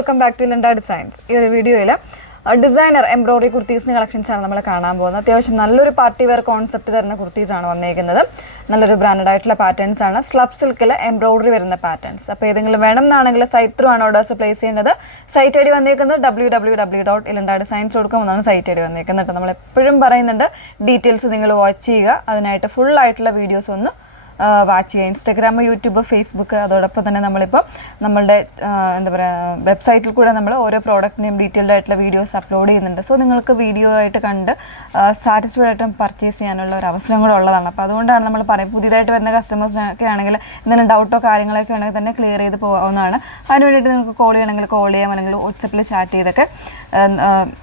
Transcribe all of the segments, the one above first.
Welcome back to Linda designs. ഈ ഒരു വീഡിയോയിൽ ഡിസൈനർ എംബ്രോയിഡറി കുർത്തീസിൻ്റെ കളക്ഷൻസാണ് നമ്മൾ കാണാൻ പോകുന്നത്. അത്യാവശ്യം നല്ലൊരു പാർട്ടി വെയർ കോൺസെപ്റ്റ് തരുന്ന കുർത്തീസാണ് വന്നേക്കുന്നത്. നല്ലൊരു ബ്രാൻഡഡ് ആയിട്ടുള്ള പാറ്റേൺസ് ആണ്. സ്ലബ് സിൽക്കിൽ എംബ്രോയിഡറി വരുന്ന പാറ്റേൺസ്. അപ്പോൾ ഏതെങ്കിലും വേണം എന്നാണെങ്കിൽ സൈറ്റ് ത്രൂ ആണ് ഓർഡേഴ്സ് പ്ലേസ് ചെയ്യേണ്ടത്. സൈറ്റ് ഐ ഡി വന്നേക്കുന്നത് www.ilindadesigns.com എന്നാണ് സൈറ്റ് ഐ ഡി വന്നേക്കുന്നത്. നമ്മൾ എപ്പോഴും പറയുന്നുണ്ട് ഡീറ്റെയിൽസ് നിങ്ങൾ വാച്ച് ചെയ്യുക. അതിനായിട്ട് ഫുൾ ആയിട്ടുള്ള വീഡിയോസ് ഒന്ന് വാച്ച് ചെയ്യുക. ഇൻസ്റ്റാഗ്രാം, യൂട്യൂബ്, ഫേസ്ബുക്ക്, അതോടൊപ്പം തന്നെ നമ്മളിപ്പോൾ നമ്മളുടെ എന്താ പറയുക വെബ്സൈറ്റിൽ കൂടെ നമ്മൾ ഓരോ പ്രോഡക്റ്റിൻ്റെയും ഡീറ്റെയിൽഡ് ആയിട്ടുള്ള വീഡിയോസ് അപ്ലോഡ് ചെയ്യുന്നുണ്ട്. സോ നിങ്ങൾക്ക് വീഡിയോ ആയിട്ട് കണ്ട് സാറ്റിസ്ഫൈഡ് ആയിട്ടും പർച്ചേസ് ചെയ്യാനുള്ള ഒരു അവസരം കൂടെ ഉള്ളതാണ്. അപ്പോൾ അതുകൊണ്ടാണ് നമ്മൾ പറയും പുതിയതായിട്ട് വരുന്ന കസ്റ്റമേഴ്സിനൊക്കെ ആണെങ്കിൽ എന്തെങ്കിലും ഡൗട്ടോ കാര്യങ്ങളൊക്കെ ആണെങ്കിൽ തന്നെ ക്ലിയർ ചെയ്ത് പോകാവുന്നതാണ്. അതിന് വേണ്ടിയിട്ട് നിങ്ങൾക്ക് കോൾ ചെയ്യണമെങ്കിൽ കോൾ ചെയ്യാം, അല്ലെങ്കിൽ വാട്സപ്പിൽ ചാറ്റ് ചെയ്തൊക്കെ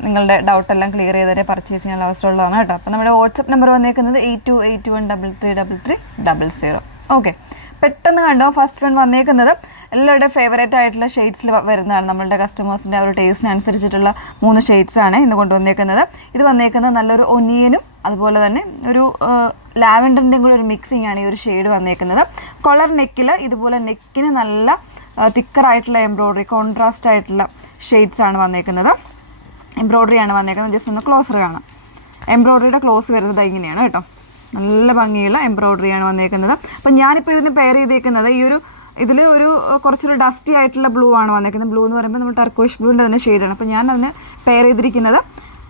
നിങ്ങളുടെ ഡൗട്ടെല്ലാം ക്ലിയർ ചെയ്ത് തന്നെ പർച്ചേസ് ചെയ്യാനുള്ള അവസരമുള്ളതാണ് കേട്ടോ. അപ്പോൾ നമ്മുടെ വാട്സപ്പ് നമ്പർ വന്നേക്കുന്നത് 8281333300. ഓക്കെ, പെട്ടെന്ന് കണ്ടോ. ഫസ്റ്റ് വൺ വന്നേക്കുന്നത് എല്ലാവരുടെയും ഫേവറേറ്റ് ആയിട്ടുള്ള ഷെയ്ഡ്സിൽ വരുന്നതാണ്. നമ്മളുടെ കസ്റ്റമേഴ്സിൻ്റെ ഒരു ടേസ്റ്റിനനുസരിച്ചിട്ടുള്ള 3 ഷെയ്ഡ്സാണ് ഇന്ന് കൊണ്ടുവന്നേക്കുന്നത്. ഇത് വന്നേക്കുന്നത് നല്ലൊരു ഒനിയനും അതുപോലെ തന്നെ ഒരു ലാവൻഡറിൻ്റെയും കൂടെ ഒരു മിക്സിംഗ് ആണ് ഈ ഒരു ഷെയ്ഡ് വന്നേക്കുന്നത്. കൊളർ നെക്കിൽ ഇതുപോലെ നെക്കിന് നല്ല തിക്കറായിട്ടുള്ള എംബ്രോയിഡറി കോൺട്രാസ്റ്റ് ആയിട്ടുള്ള ഷെയ്ഡ്സ് ആണ് വന്നേക്കുന്നത്. എംബ്രോയിഡറി ആണ് വന്നേക്കുന്നത്. ജസ്റ്റ് ഒന്ന് ക്ലോസർ കാണാം. എംബ്രോയിഡറിയുടെ ക്ലോസ് വരുന്നത് ഇങ്ങനെയാണ് കേട്ടോ. നല്ല ഭംഗിയുള്ള എംബ്രോയിഡറിയാണ് വന്നേക്കുന്നത്. അപ്പം ഞാനിപ്പോൾ ഇതിന് പെയർ ചെയ്തേക്കുന്നത് ഇതിൽ ഒരു കുറച്ചൊരു ഡസ്റ്റി ആയിട്ടുള്ള ബ്ലൂ ആണ് വന്നേക്കുന്നത്. ബ്ലൂ എന്ന് പറയുമ്പോൾ നമ്മൾ ടർക്കോയിഷ് ബ്ലൂവിൻ്റെ തന്നെ ഷെയ്ഡാണ്. അപ്പോൾ ഞാൻ അതിന് പെയർ ചെയ്തിരിക്കുന്നത്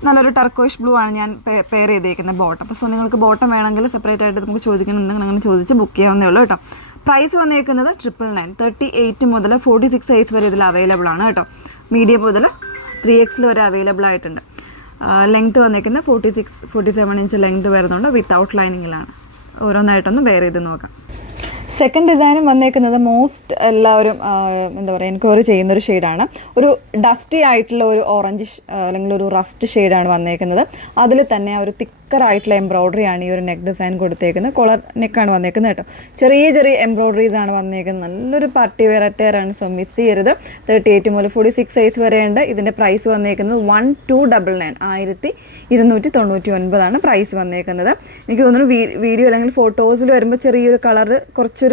നല്ലൊരു ടർക്കോയിഷ് ബ്ലൂ ആണ് ഞാൻ പെയർ ചെയ്തേക്കുന്നത് ബോട്ടം. അപ്പോൾ സോ നിങ്ങൾക്ക് ബോട്ടം വേണമെങ്കിൽ സെപ്പറേറ്റ് ആയിട്ട് നമുക്ക് ചോദിക്കുന്നുണ്ടെങ്കിൽ അങ്ങനെ ചോദിച്ച് ബുക്ക് ചെയ്യാവുന്നേ ഉള്ളൂ കേട്ടോ. പ്രൈസ് വന്നേക്കുന്നത് 999. 38 മുതൽ 46 സൈസ് വരെ ഇതിൽ അവൈലബിൾ ആണ് കേട്ടോ. മീഡിയം മുതൽ 3X വരെ അവൈലബിൾ ആയിട്ടുണ്ട്. ലെങ്ത് വന്നേക്കുന്നത് 47 ഇഞ്ച് ലെങ്ത് വരുന്നുണ്ട്. വിത്തൗട്ട് ലൈനിങ്ങിലാണ്. ഓരോന്നായിട്ടൊന്ന് വെയർ ചെയ്ത് നോക്കാം. സെക്കൻഡ് ഡിസൈനും വന്നേക്കുന്നത് മോസ്റ്റ് എല്ലാവരും എന്താ പറയുക എൻക്വയറി ചെയ്യുന്നൊരു ഷെയ്ഡാണ്. ഒരു ഡസ്റ്റി ആയിട്ടുള്ള ഒരു ഓറഞ്ച് അല്ലെങ്കിൽ ഒരു റസ്റ്റ് ഷെയ്ഡാണ് വന്നേക്കുന്നത്. അതിൽ തന്നെ ഒരു തിക്കറായിട്ടുള്ള എംബ്രോയിഡറിയാണ് ഈ ഒരു നെക്ക് ഡിസൈൻ കൊടുത്തേക്കുന്നത്. കൊളർ നെക്കാണ് വന്നേക്കുന്നത് കേട്ടോ. ചെറിയ ചെറിയ എംബ്രോയിഡറീസ് ആണ് വന്നേക്കുന്നത്. നല്ലൊരു പാർട്ടി വെയർ അറ്റയറാണ്. സോ മിസ് ചെയ്യരുത്. 38 മുതൽ 46 സൈസ് വരെയുണ്ട്. ഇതിൻ്റെ പ്രൈസ് വന്നേക്കുന്നത് 1299 1299 പ്രൈസ് വന്നേക്കുന്നത്. എനിക്ക് തോന്നുന്നു വീഡിയോ അല്ലെങ്കിൽ ഫോട്ടോസിൽ വരുമ്പോൾ ചെറിയൊരു കളറ് കുറച്ചൊരു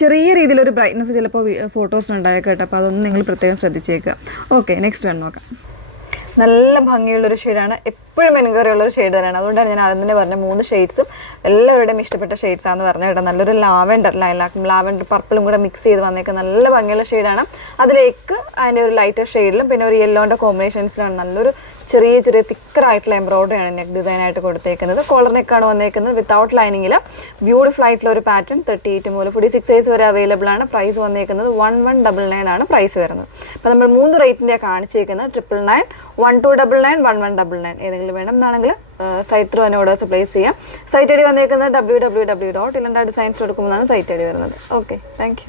ചെറിയ രീതിയിലൊരു ബ്രൈറ്റ്നസ് ചിലപ്പോൾ ഫോട്ടോസിനുണ്ടായേക്കാം കേട്ടോ. അപ്പോൾ അതൊന്നും നിങ്ങൾ പ്രത്യേകം ശ്രദ്ധിച്ചേക്കുക. ഓക്കെ, നെക്സ്റ്റ് വൺ നോക്കാം. നല്ല ഭംഗിയുള്ളൊരു ഷെയ്ഡാണ്. എപ്പോഴും എൻക്വയറി ഉള്ളൊരു ഷെയ്ഡ് തന്നെയാണ്. അതുകൊണ്ടാണ് ഞാൻ ആദ്യം തന്നെ പറഞ്ഞ 3 ഷെയ്ഡ്സും എല്ലാവരുടെയും ഇഷ്ടപ്പെട്ട ഷെയ്ഡ്സാന്ന് പറഞ്ഞു കേട്ടോ. നല്ലൊരു ലാവൻഡർ പർപ്പിളും കൂടെ മിക്സ് ചെയ്ത് വന്നേക്കുക നല്ല ഭംഗിയുള്ള ഷെയ്ഡാണ്. അതിലേക്ക് അതിൻ്റെ ഒരു ലൈറ്റർ ഷെയ്ഡിലും പിന്നെ ഒരു യെല്ലോൻ്റെ കോമ്പിനേഷൻസിലാണ് നല്ലൊരു ചെറിയ ചെറിയ തിക്കറായിട്ടുള്ള എംബ്രോയിഡറിയാണ് നെക്ക് ഡിസൈനായിട്ട് കൊടുത്തേക്കുന്നത്. കോളർ നെക്കാണ് വന്നേക്കുന്നത്. വിത്തൗട്ട് ലൈനിങ്ങിൽ ബ്യൂട്ടിഫുൾ ആയിട്ടുള്ള ഒരു പാറ്റേൺ. 38 മുതൽ 46 സൈസ് വരെ അവൈലബിൾ ആണ്. പ്രൈസ് വന്നേക്കുന്നത് 1199 ആണ് പ്രൈസ് വരുന്നത്. അപ്പോൾ നമ്മൾ 3 റേറ്റിൻ്റെയാണ് കാണിച്ചേക്കുന്നത്. 999, 1299, 1199. ഏതെങ്കിലും വേണം എന്നാണെങ്കിൽ സൈറ്റ് ത്രൂ തന്നെ ഓർഡേഴ്സ് പ്ലേസ് ചെയ്യാം. സൈറ്റ് ഐ ഡി വന്നേക്കുന്നത് www.ilindadesigns.com എന്നാണ് സൈറ്റ് ഐ ഡി വരുന്നത്. Okay, thank you.